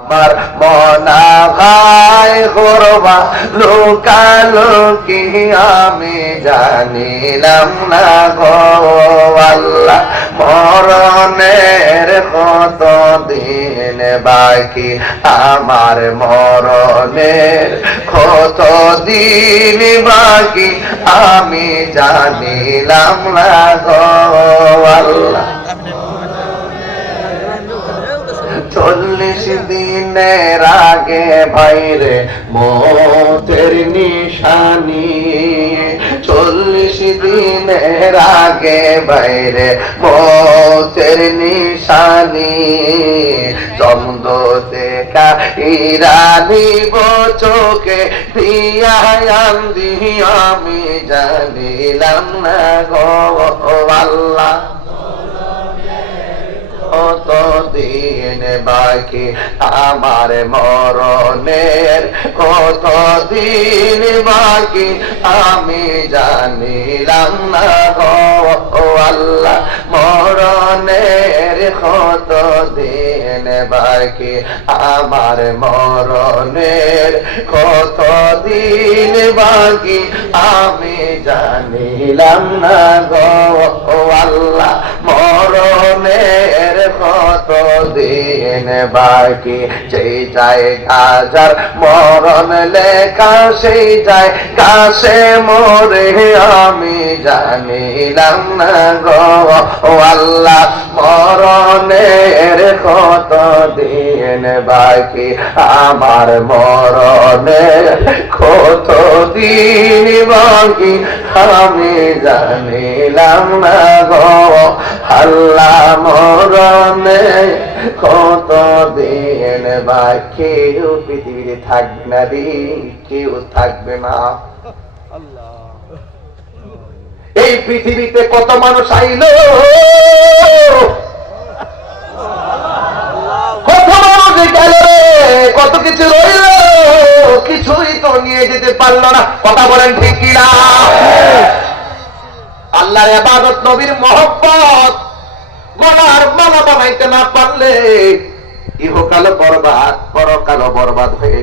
আমার মনা ভাই করবা লোকালোকি আমি জানিলাম না গো আল্লাহ, মরণের কত দিন বাকি, আমার মরণের কত দিন বাকি আমি জানিলাম না গো আল্লাহ। 40 দিনের আগে ভাইরে মতের নিশানি, 40 দিনের আগে ভাইরে মতের নিশানি, চন্দ দেখা ইরানি চোখে দিয়া আন্দি আমি জানিলাম না গো আল্লাহ, কত দিন বাকি আমার মরণের কত দিন বাকি আমি জানিলাম না গো আল্লাহ, মরণের কত দিন বাকি আমার মরণের কত দিন বাকি আমি জানিলাম না গো আল্লাহ, মরণের কত দিন বাকি। সেই জায়গা যার মরণ লেখা সেই জায়গা সে মরে আমি জানিলাম না গো আল্লাহ, মরণের কত দিন বাকি আমার মরণের কত দিন বাকি আমি জানিলাম না গো আল্লাহ, মরণে কত দিন বাকি। কেউ পৃথিবীতে থাকবে না রে, কেউ থাকবে না। এই পৃথিবীতে কত মানুষ আইল, কত মানুষ গেল, কত কিছু রইল, কিছুই তো নিয়ে যেতে পারলো না। কথা বলেন ঠিক কিনা? আল্লাহর ইবাদত নবীর মহব্বত গলার মালা বানাইতে না পারলে ইহকাল বরবাদ, পরকাল বরবাদ হয়ে